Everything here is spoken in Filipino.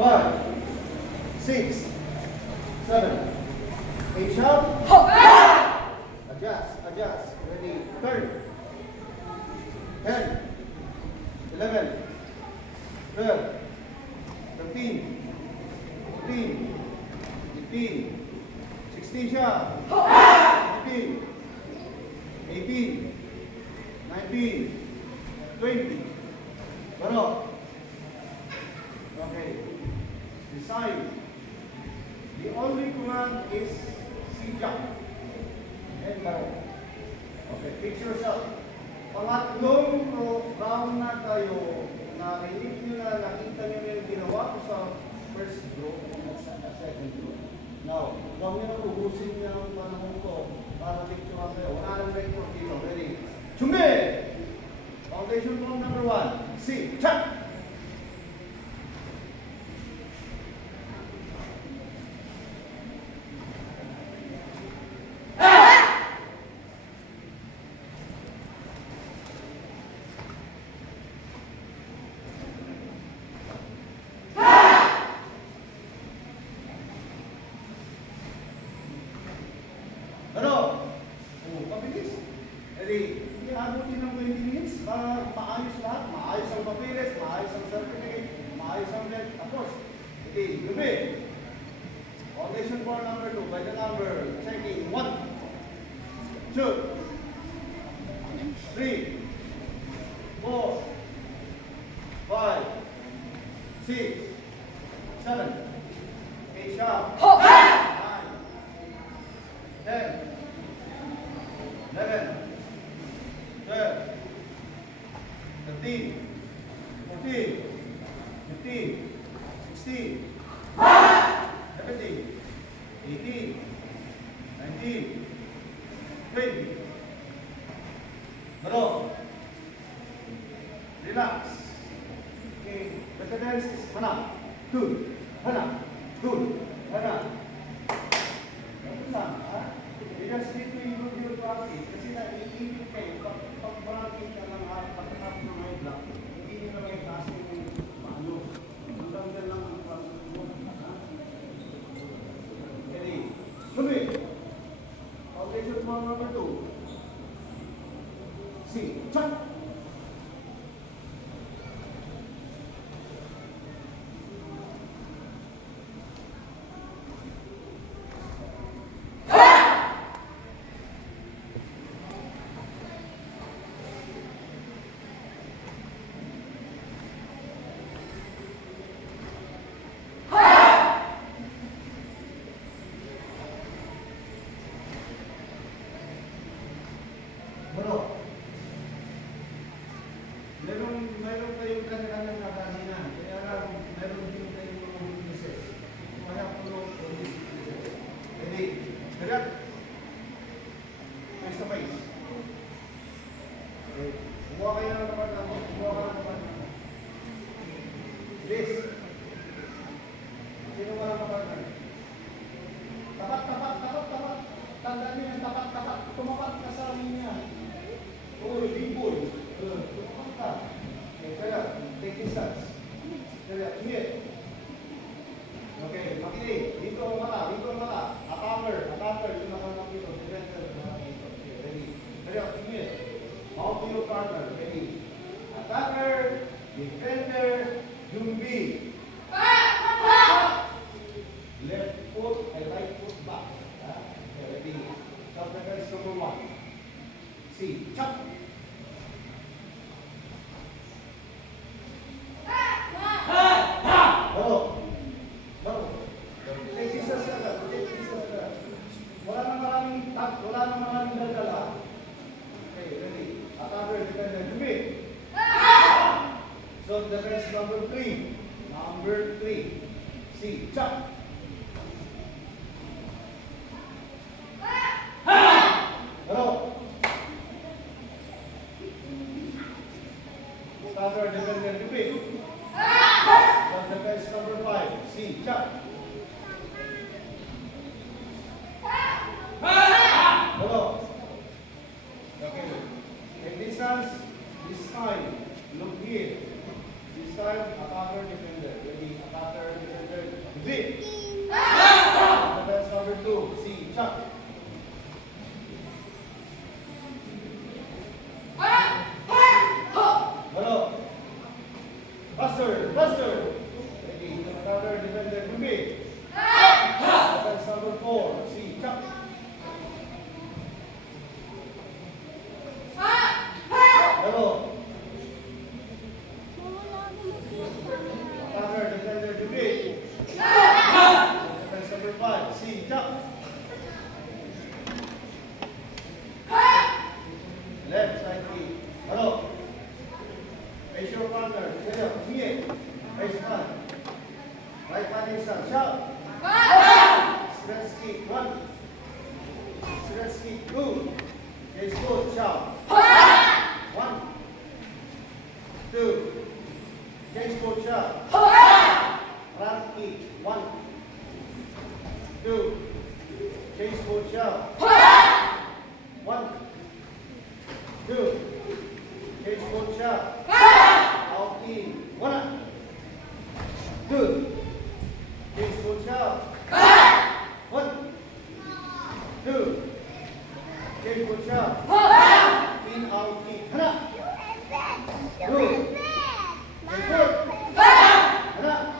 5, 6, 7, 8 sharp. Adjust, adjust. Ready, turn. 10, 11, 12, 13, 14, 15, 16 sharp. 17, 18, 19, 20. Baro. Okay. Decide. The only command is C-jump and baro. Okay, fix yourself. Pangatlong round na tayo. Narinig nyo na, nakita nyo na yung ginawa ko sa first group at sa second group. Now, huwag nyo na ubusin nyo ang panahon ko para picturean kayo. Wala nang vector dito. Ready? 준비! Foundation form number 1. C. Chak! Ano? Oh, pabilis. Ready? Hindi abutin ng 20 minutes para maayos lahat. Maayos ang papilis, maayos ang certificate, maayos ang debt. Tapos, okay, gabi. Foundation form number 2. By the number, checking. 1, 2, 3, 4, 5, 6, 7, 8 sharp. 10, 11, 12, 13, 14, 15, 16, 17, 18, 19, 20. Baro. Relax. Okay. The cadence is hana, good, hana, good, hana. Lang, ha? You just need to improve your practice. Kasi naiibig kayo, pag-practice ka ng pagkakap ng high block, hindi nyo na may kasi yung paano. Ang ganda lang ang practice mo. Ready? Gabi! Foundation form number 2. C. Chak! Bro, meron kayong kanya-kanyang nakasinan. Kaya lang, meron din kayong mga weaknesses. Kaya puno o weaknesses. Ready? Direct. Face to face. Okay. Kumuha kayo ng naman ako. Kumuha ka ng naman ako. This. Sino wala naman ako? Tapat, tapat, tapat, tapat. Tandaan niyo yung tapat, tapat. Tumapat ka sa amin niya. Uy, limpol. Tumapat ka. Okay, kaya, take distance. Kaya, tumit. Okay, makinig. Dito ang mata, dito ang mata. Attacker. Yung naman dito. Defender. Okay, ready. Kaya, tumit. Mount to your partner. Ready. Attacker, defender, yumbi. Left foot and right foot back. Okay, ready. Counter is number 1. C. Chop. Baro. Take distance ka na. Wala nang maraming daldala. Okay, ready. Attacker, defender, yumbi. So, defense number 3. Number 3. C. Chop. Baro. Counter, defender, yumbi. So, defense number 5. C. Chop. Baro. Okay. Take distance. This time, look here. This time, attacker, defender. Ready? Attacker, defender. Buster. Ready. Counter, defender, Gumbi. That's number 4. See, chop. Hello. Counter, defender, Gumbi. That's number 5. See, chop. Left side kick. Hello. Face your partner. Defender, Gumbi. Face man. Right hand inside. Chop. Stretch kick, 1. Stretch kick, 2. Yes, good, chop. 1, 2. Yes, good, chop. Front kick, 1, 2. Yes, good, chop. 1, 2. Yes, good, chop. Out in, 1, 2. Yes, good, chop. 1, 2. Change good shot. In, out, kick. Hana. 2. Change good. Hana.